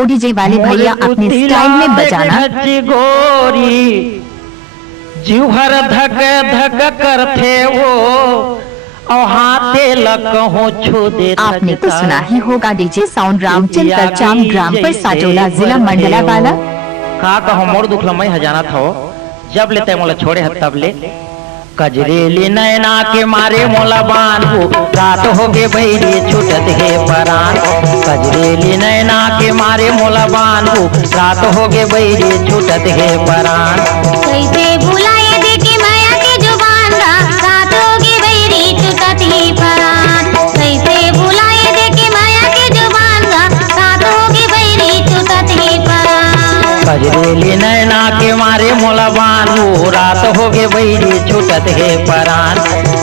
ओडीजे वाले भैया अपने स्टाइल में बजाना। गोरी जीव हर धक धक करते वो और हाथे लकहों छू दे। आपने तो सुना ही होगा डीजे साउंड रामचंद्र करचाम ग्राम पर साटोला जिला मंडला वाला। का कहो मोर दुखला मैं हजाना था जब लेते मोला छोड़े हत तब ले। कजरेली नैना के मारे मोला बांधू रात हो गे बैरी छूटत है परान। कजरेली नैना के मारे मोला बांधू रात हो गे बैरी छूटत है परान। कैसे भुलाए दे के माया के जुबान रात हो गे बैरी छूटत है परान। कैसे भुलाए दे के माया के जुबान रात हो गे बैरी छूटत है परान। कजरेली नैना के मारे मोला बांधू रात हो गे बैरी छूटत है परान।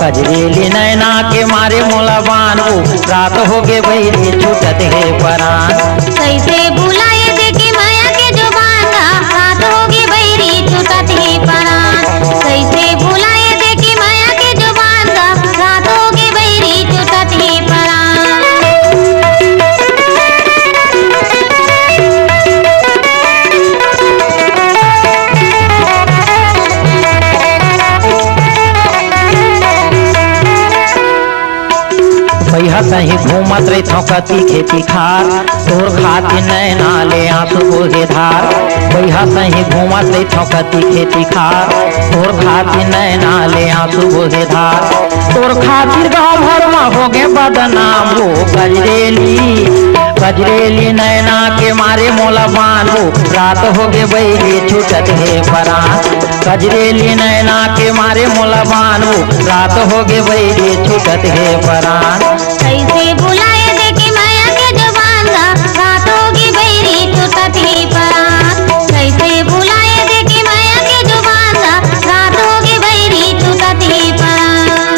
कजरेली नैना के मारे मोला बांधू रात हो गे बैरी छूटत है परान। कैसे भुलाए दे के माया के जुबान रात हो गे बैरी छूटत है परान। कैसे भुलाए दे के माया के जुबान रात हो गे बैरी छूटत है परान। भैया कहीं घूमत रही थौकती खेती खार तोर खाती नैना ले आंसू बोहे धार। भैया कहीं घूमत रही थौकती खेती खार तोर खाती नैना ले आंसू बोहे धार। तोर खातिर गाँव भर में हो गे बदनाम हो। कजरेली नैना के मारे मोला बांधू रात हो गे बैरी छूटत है परान। कजरेली नैना के मारे मोला बांधू रात हो गे बैरी छूटत है परान। कैसे भुलाए दे के माया के जुबान रात हो गे बैरी छूटत है परान। कैसे भुलाए दे के माया के जुबान रात हो गे बैरी छूटत है परान।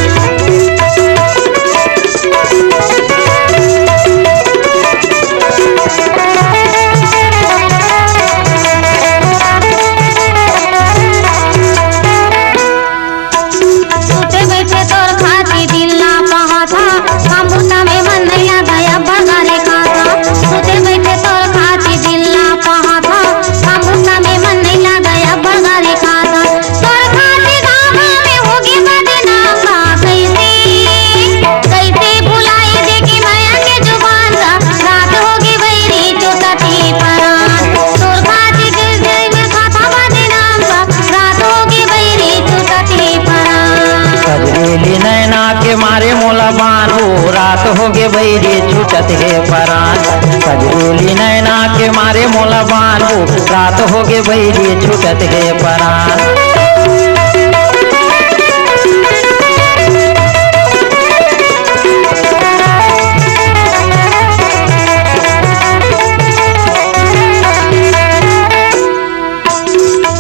सोते बैठे तोर खाती दिल ना पहा था हम में मन नहीं गया बगारे खाता। सोते बैठे तोर खाती दिल ना पहा था हम में मन नहीं गया बगारे खाता। तोर खाती गाँव में होगी बदनाम कैसे भुलाए दे के माया के जुबान रात होगी बैरी छूटत है परान। तोर खाती दिल में खाता बदनाम रात होगी बैरी छूटत है परान। कजरेली नैना के मारे मोला बांधू रात हो गे बैरी छूटत है परान। कजरेली नैना के मारे मोला बांधू रात हो गे बैरी छूटत है परान।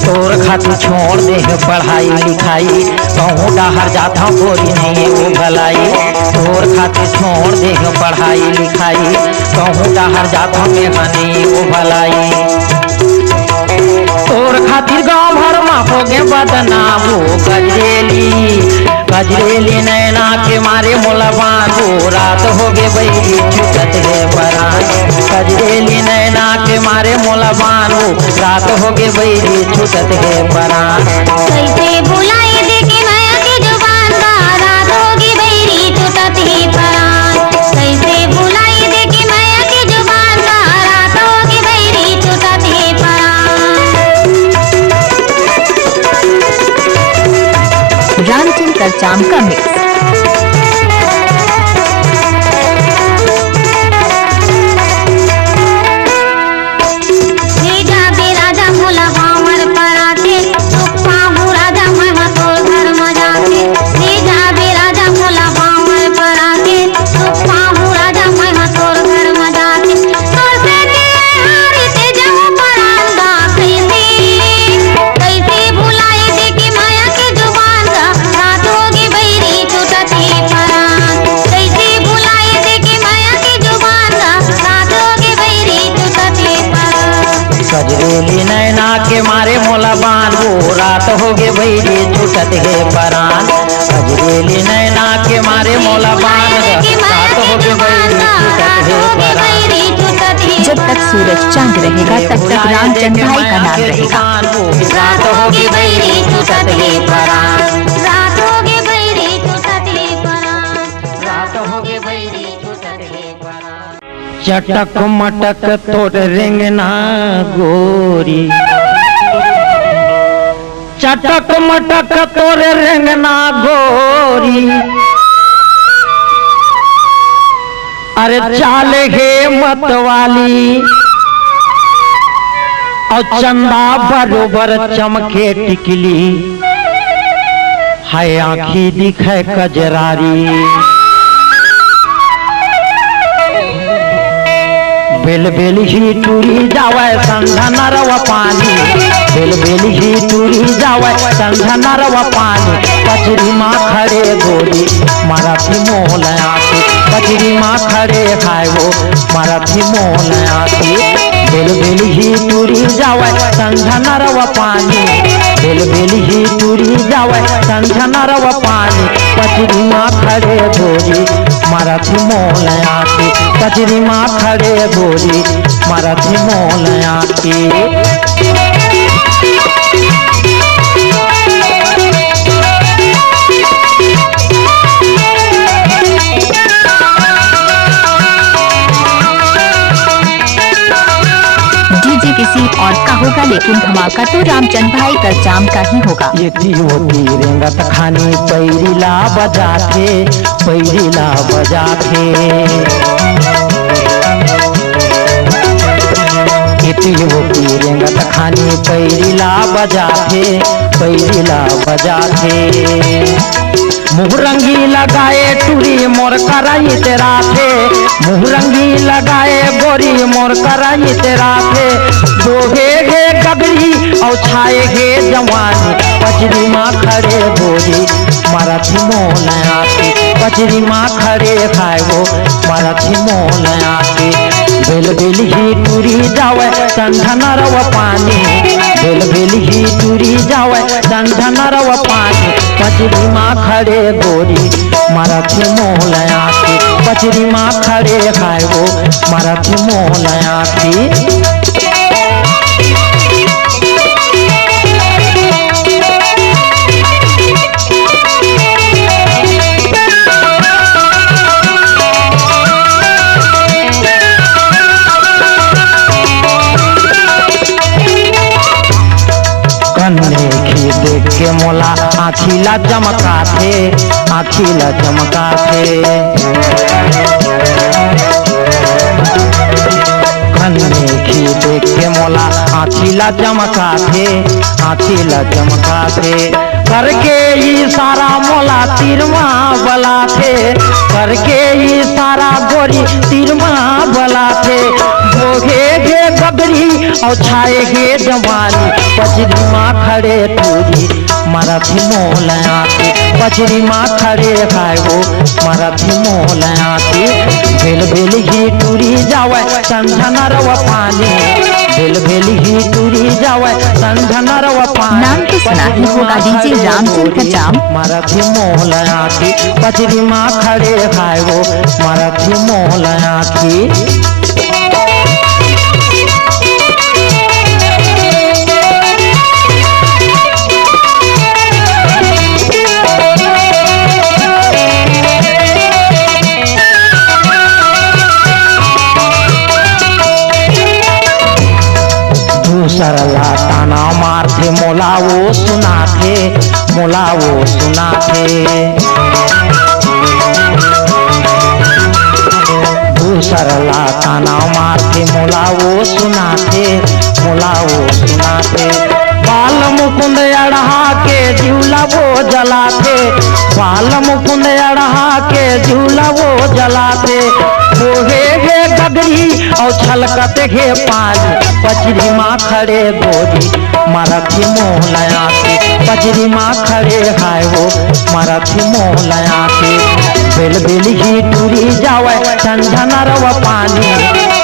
तोर खातिर छोड़ दे पढ़ाई लिखाई कहूँ डाहर जाता गोरी नहीं वो भलाई। तोर खातिर छोड़ दे पढ़ाई लिखाई कहूँ डाहर जाता मेहनी वो भलाई। तोर खातिर गाँव भर में हो गे बदनाम हो। कजरेली नैना के मारे मोला बांधू रात हो गे बैरी छूटत है परान। कजरेली नैना के मारे मोला बांधू रात हो गे बैरी छूटत है परान। कैसे भुलाए दे के माया के जुबान रात होगी बैरी छूटत है परान। कैसे भुलाए दे के माया के जुबान रात होगी बैरी छूटत है परान। रामचंद्र करचाम का मिक्स। हे जाबे राजा मोला भावर पराते सुख पाहु राजा मैं तोर घर में जाते। हे जाबे राजा मोला भावर पराते सुख पाहु राजा मैं तोर घर में जाते। तोर से हारी ते जाऊं परांदा कैसे भुलाए दे के माया के जुबान रात होगी बैरी छूटत है परान। कैसे भुलाए दे के माया के जुबान रात होगी बैरी छूटत है परान। कजरेली नैना के मारे मोला बांधू रात हो गे बैरी छूटत है परान। कजरेली नैना के मारे मोला बांध रात हो गे बैरी छूटत है परान। छूटत है जब तक सूरज चांद रहेगा तब तक रामचंद भाई का नाम रहेगा। रात होगी बैरी छूटत हे परान, रात होगी बैरी छूटत हे परान, रात होगी बैरी छूटत हे परान। चटक मटक तोर रेंगना गोरी, चटक मटक तोर रेंगना गोरी, अरे चाल हे मतवाली और चंदा बरोबर चमके टिकली, है आँखी दिखे कजरारी। बेल बेल ही टूरी जावे संधा नरवा पानी, बेल बेल ही टूरी जावे संधा नरवा पानी। कचरी माँ खड़े गोरी माराठी मोल आती, कचरी माँ खड़े खाए वो माराठी मोल आती। बेल बेल ही टूरी जावे संधा नरवा पानी, बेल बेल ही टूरी जावे संधा नरवा पानी। कचरी माँ खड़े गोरी माराठी मोल आती, कचरी माँ खड़े गोरी माराठी मोल आती। डीजे किसी और का होगा लेकिन धमाका तो रामचंद भाई का जाम का ही होगा। ये होती रेंगत खानी पैरीला बजाते, पैरीला बजाते। इतनी होती रेंगत खानी पैरीला बजाते, पैरीला बजाते। मुहरंगी लगाए टूरी मोर कराई तेरा थे, मुहरंगी लगाए गोरी मोर कराई तेरा थे। दोगे गे गगरी और छाए गे जवानी, कचरी माँ खड़े गोरी माराठी मोल आती, कचरी माँ खड़े खाए वो माराठी मोल आती। बेल बेल ही टूरी जावे संधा नरवा पानी, बेल बेल ही टूरी जावे संधा नरवा पानी। कचरी माँ खड़े गोरी माराठी मोल आती, कचरी माँ खड़े खाए वो माराठी मोल आती। देख के मोला आखिला चमका थे, आखिला चमका थे। कन्ने की देख के मोला आखिला चमका थे, आखिला चमका थे। करके इशारा मोला तिरमा बला थे, करके इशारा गोरी तिरमा बला थे। भोगे गे गगरी और छाए गे जवानी, कचरी माँ खड़े टूरी माराठी मोल आती, कचरी माँ खड़े खाए वो माराठी मोल आती। बेल बेल ही टूरी जावे संधा नरवा पानी, बेल बेल ही टूरी जावे संधा नरवा पानी। नाम तो सुना ही होगा डीजे रामचंद का जाम। माराठी मोल आती, कचरी माँ खड़े खाए वो माराठी मोल आती। सरला ताना मारते मोला वो सुनाते, मोला वो सुनाते। दूसरला ताना मारते मोला वो सुनाते, मोला वो सुनाते। बाल मुकुंद अड़हा के झूला वो जलाते, बाल मुकुंद अड़हा के झूला वो जलाते। बोहे गे गगरी और छलकते गे पानी, कचरी माँ खड़े गोरी माराठी मोल आती, कचरी माँ खड़े खाए वो माराठी मोल आती। बेल बेल ही टूरी जावे संधा नरवा पानी,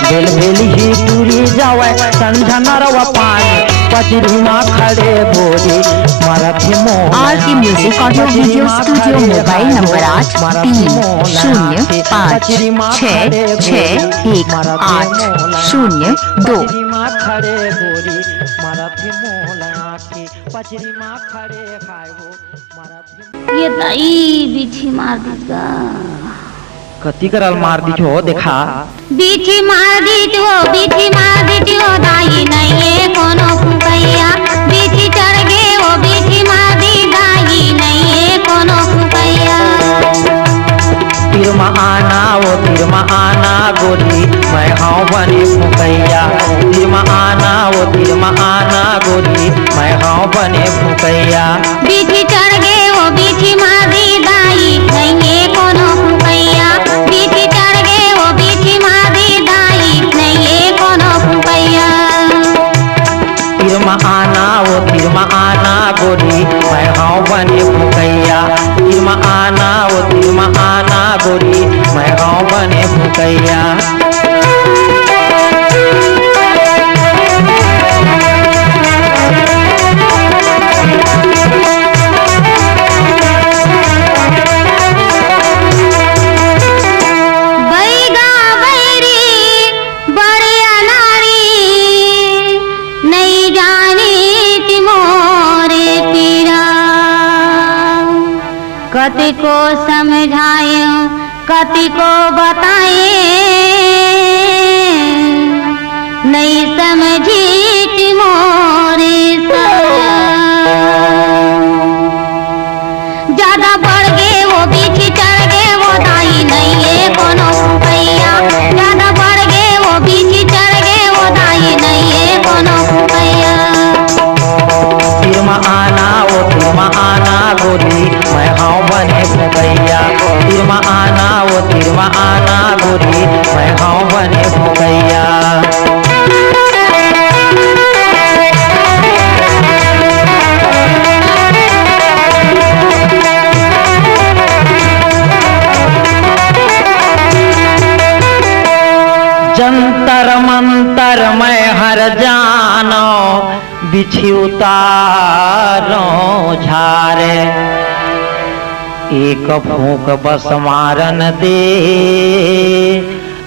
बेल बेल ही टूरी जावे संधा नरवा पानी। पचरी माँ खड़े गोरी मरत मोला आर के music audio video studio mobile number 83066182। खड़े गोरी मरत मोला के पचरी माँ खड़े खाए वो मरत ये दाई बिछी मार दीगा, कति करल मार दी हो देखा बिछी मार दी हो, बिछी मार दी हो दाई नहीं ये कोनो फुकैया, बिछी चढ़ गे वो बिछी मार दी दाई नहीं ये कोनो फुकैया। तीर में आना वो तीर में आना गोरी मैं हाँ बने फुकैया, तीर में आना वो तीर में आना गोरी मैं हाँ बने फुकैया। बिछी चढ़ गे वो बिछी मार दी दाई नहीं ये कोनो फुकैया, बिछी चढ़ गे वो बिछी मार दी दाई नहीं ये कोनो फुकैया। तीर में आना वो तीर में आना गोरी मैं हाँ बने फुकैया, तीर में आना वो तीर में आना गोरी मैं हाँ बने फुकैया। बैगा बैरी बड़े अनारी नहीं जानी तिमोरे पीरा, कति को समझाए कति को बताए नहीं समझी तिमोरे ज्यादा बढ़ गए वो बीछी चढ़ गए वो दाई नहीं ये कोनो फुकैया, ज्यादा बढ़ गए वो बीछी चढ़ गए वो दाई नहीं ये कोनो फुकैया। तीर में आना वो तीर में आना गोरी मैं हाँ बने फुकैया, तीर में आना वो तीर में आना गोरी मैं हाँ बने फुकैया। जंतर मंतर मैं हर जानो बिछी उतारो झारे, एक फूक बस मारन दे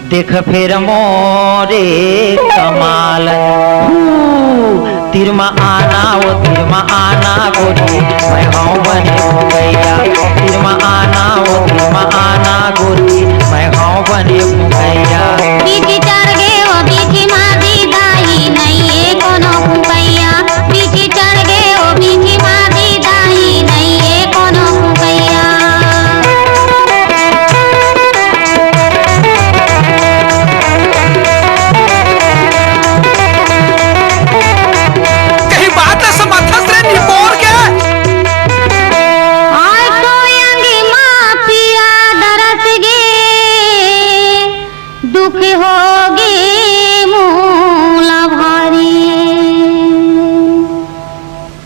देख फिर मोरे कमाल। तीर में आना वो तीर में आना गोरी मैं हाँ बने फुकैया, तीर में आना वो तीर में आना गोरी मैं हाँ बने फुकैया। बीछी चढ़ गए वो बीछी मार दी दाई नहीं ये कोनो फुकैया, बीछी चढ़ गए वो बीछी मार दी दाई नहीं ये कोनो फुकैया। कहीं बात है समर्थन से निपोर के आय तो यंगी माँ पिया दरस गे दुख होगे मूला भारी,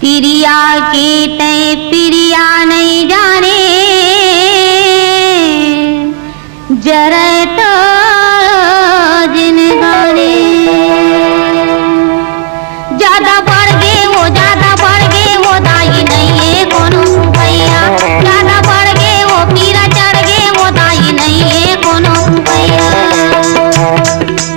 पिरिया के तय पिरिया नहीं जाने जरे तो जिन गाने। ज्यादा बढ़ गए वो ज्यादा बढ़ गए वो दाई नहीं ये कोनो फुकैया, ज्यादा बढ़ गए वो पीरा चढ़ गए वो दाई नहीं ये कोनो फुकैया।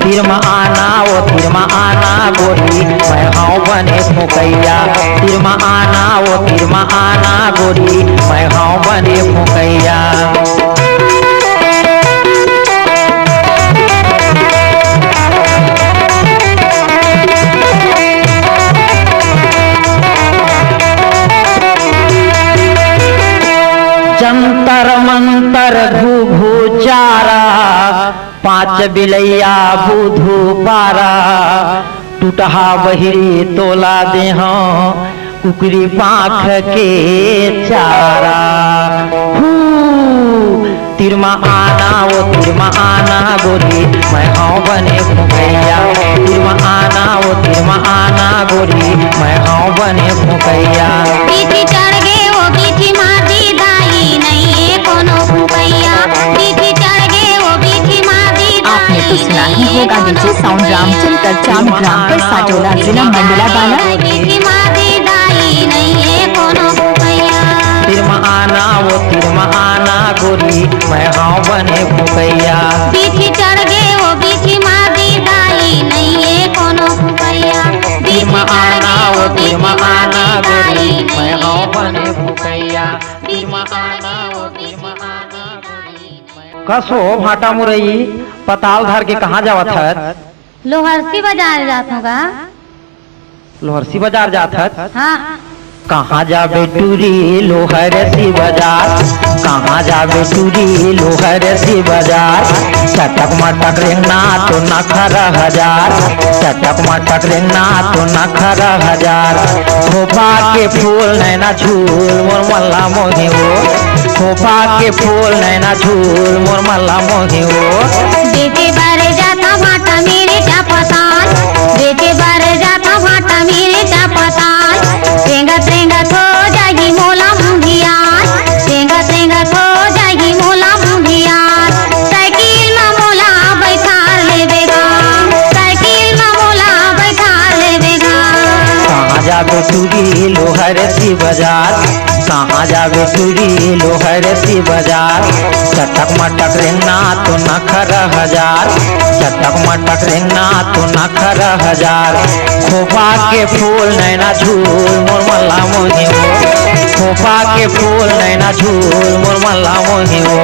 तीर में आना वो तीर में आना गोरी मैं हाँ बने फुकैया, तीर में आना वो तीर में आना गोरी मैं हाँ बने फुकैया। जंतर मंतर घू घू चारा पांच बिलैया बुधू पारा, टूटहा बहिरी तोला देह कुकरी पाख के चारा। तीर में आना वो तीर में आना गोरी मैं हाँ बने फुकैया, तीर में आना वो तीर में आना गोरी मैं हाँ बने फुकैया। बीछी चढ़ गए वो बीछी मार दी दाई नहीं ये कोनो फुकैया, बीछी चढ़ गए वो बीछी मार दी दाई आपने तो सुना ही नहीं ये होगा कोनो डीजे साउंड रामचंद्र चाम ग्राम पर साटोला जिला मंडला बाला। बीती मारी दाई नहीं है कोनो भैया। तिरमा आना वो तिरमा आना गोरी मैं हाँ बने भूकैया। बीती चढ़ गए वो बीती मारी दाई नहीं है कोनो भैया। तिरमा आना वो तिरमा आना गोरी मैं हाँ बने भूकैया। तिरमा आना वो तिरमा आना गोरी। कसो भाटा मुरई पताल धर के कहाँ जावत है? लोहरसी बाजार जात होगा। लोहरसी बाजार जात है? हाँ कहाँ जाबे टूरी लोहरसी बाजार, कहाँ जाबे टूरी लोहरसी बाजार। चटक मटक रेंगना तो नखर हजार, चटक मटक रेंगना तो नखर हजार। खोपा के फूल नैना झूल मोर मल्ला मोही हो, खोपा के फूल नैना झूल मोर मल्ला मोही हो। बेटे बारे जाता भाटा मेरे क्या पताल, बेटे बारे जाता भाटा मेरे क्या पताल। तेंगत तेंगत हो जाएगी मोला मुंडियार, तेंगत तेंगत हो जाएगी मोला मुंडियार। साइकिल में मोला बैठार लेबेगा, साइकिल में मोला बैठार लेबेगा। कहाँ जाबे टूरी लोहरसी बाजार, कहाँ जाबे टूरी लोहरसी बाजार। चटक मटक रेंगना तो नखर हजार, चटक मटक रेंगना तो नखर हजार। खोपा के फूल नैना झूल मोर मल्ला मोही हो, खोपा के फूल नैना झूल मोर मल्ला मोही हो।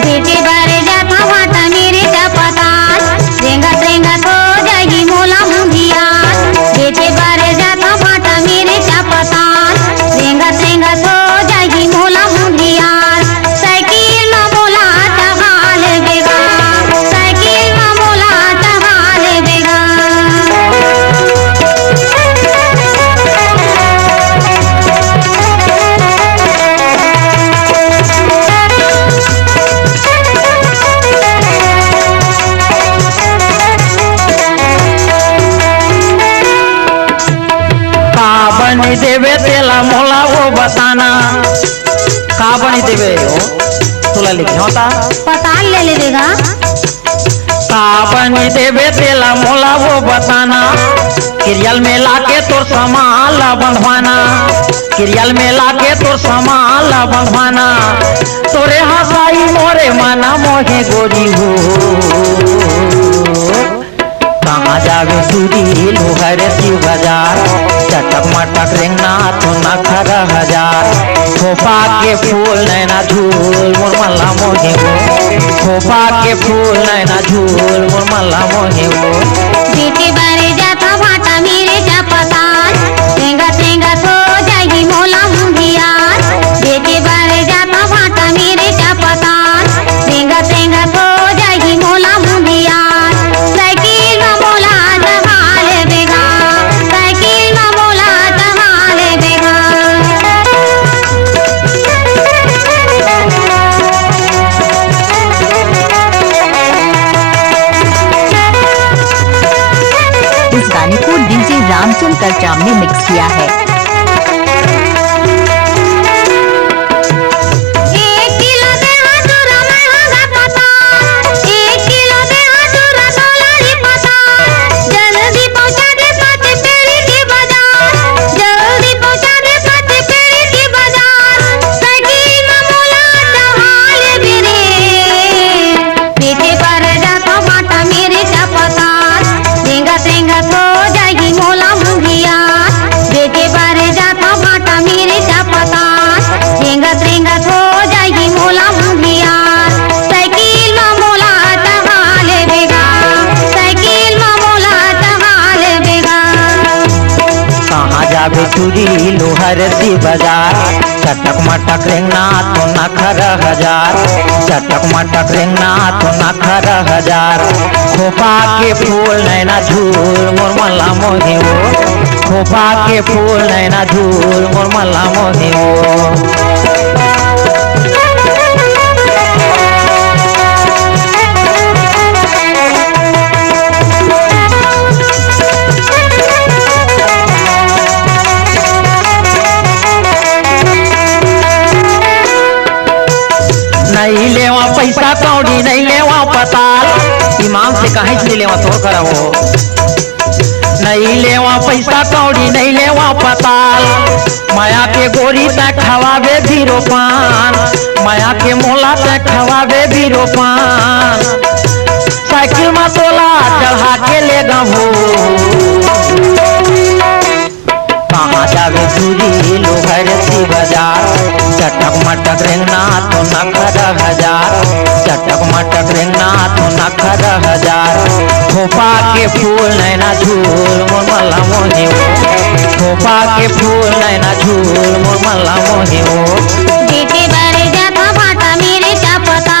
बेटे बारे जाता भाटा मेरे क्या पताल, रेंगत रेंगत हो जाएगी मोला मुंडियार। बेटे बारे जाता भाटा मेरे क्या पताल, रेंगत रेंगत हो जाएगी मोला मुंडियार। साइकिल में मोला टहा लेबेगा, साइकिल में मोला टहा लेबेगा। का बनी देवे तेला मोला वो बताना, का बनी देवे हो तुला लिखे होता। पताल ले लेबेगा। का बनी देवे तेला मोला वो बताना। किरियल में लाके तोर सामान ला बंधवाना, किरियल में लाके तोर सामान ला बंधवाना। तोरे हंसाई मोरे माना मोहे गोरी हो। कहाँ जावे टूरी लोहरसी बाजार, चटक मटक रेंगना तो नखर हजार। खोपा के फूल नैना झूल मोर मल्ला मोही हो, खोपा के फूल नैना झूल मोर मल्ला मोही हो। बेटे बारे जाता भाटा मेरे क्या पताल, तेंगत तेंगत हो जाएगी मोला मुंडियार। बेटे बारे जाता भाटा मेरे क्या पताल, तेंगत तेंगत हो जाएगी मोला मुंडियार। साइकिल में मोला टहा लेबेगा, साइकिल में मोला टहा लेबेगा। इस गाने को डीजे रामचंद्र चाम ने मिक्स किया है। 1 किलो दे हजूरा मैं होगा पताल, 1 किलो दे हजूरा डॉलरी पताल। जल्दी पहुंचा दे पाते पेड़ी के बाजार, जल्दी पहुंचा दे पाते पेड़ी के बाजार। साइकिल में मोला टहा लेबे रे, बेटे पर जाता भाटा मेरे क्या पताल, तेंगत तेंगत हो जाएगी मोला मुंडियार। बेटे पर जाता भाटा मेरे क्या पताल, रेंगत रेंगत हो जाएगी मोला मुंडियार। साइकिल में मोला टहा लेबेगा, साइकिल में मोला टहा लेबेगा। कहाँ जाबे टूरी लोहरसी बाजार, चटक मटक रेंगना तो नखर हजार, चटक मटक रेंगना तो नखर हजार। खोपा के फूल नैना झूल मोर मल्ला मोही हो, खोपा के फूल नैना झूल मोर मल्ला मोही हो। नहीं लेवा पैसा कौड़ी नहीं लेवा पताल, इमाम से कहीं से लेवा तोर करा हो। नहीं लेवा पैसा कौड़ी नहीं लेवा पताल माया के गोरी तक खवावे भीरो पान माया के मोला तक खवावे भीरो पान साइकिल में तोला चढ़ा के ले गभो कहाँ जावे दूरी लोहर सी बाजार चटक मटक रेंगना तो नखर हजार चटक मटक रेंगना तो नखर हजार खोपा के फूल नैना झूल मोरमला मोहे खोपा के फूल नैना झूल मोरमला मोहे देखे बारे जाता बाटा मेरे क्या पता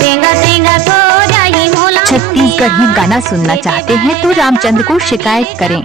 रेंगत रेंगत हो जाही मोला छत्तीसगढ़ी गाना सुनना चाहते हैं तो रामचंद्र को शिकायत करें।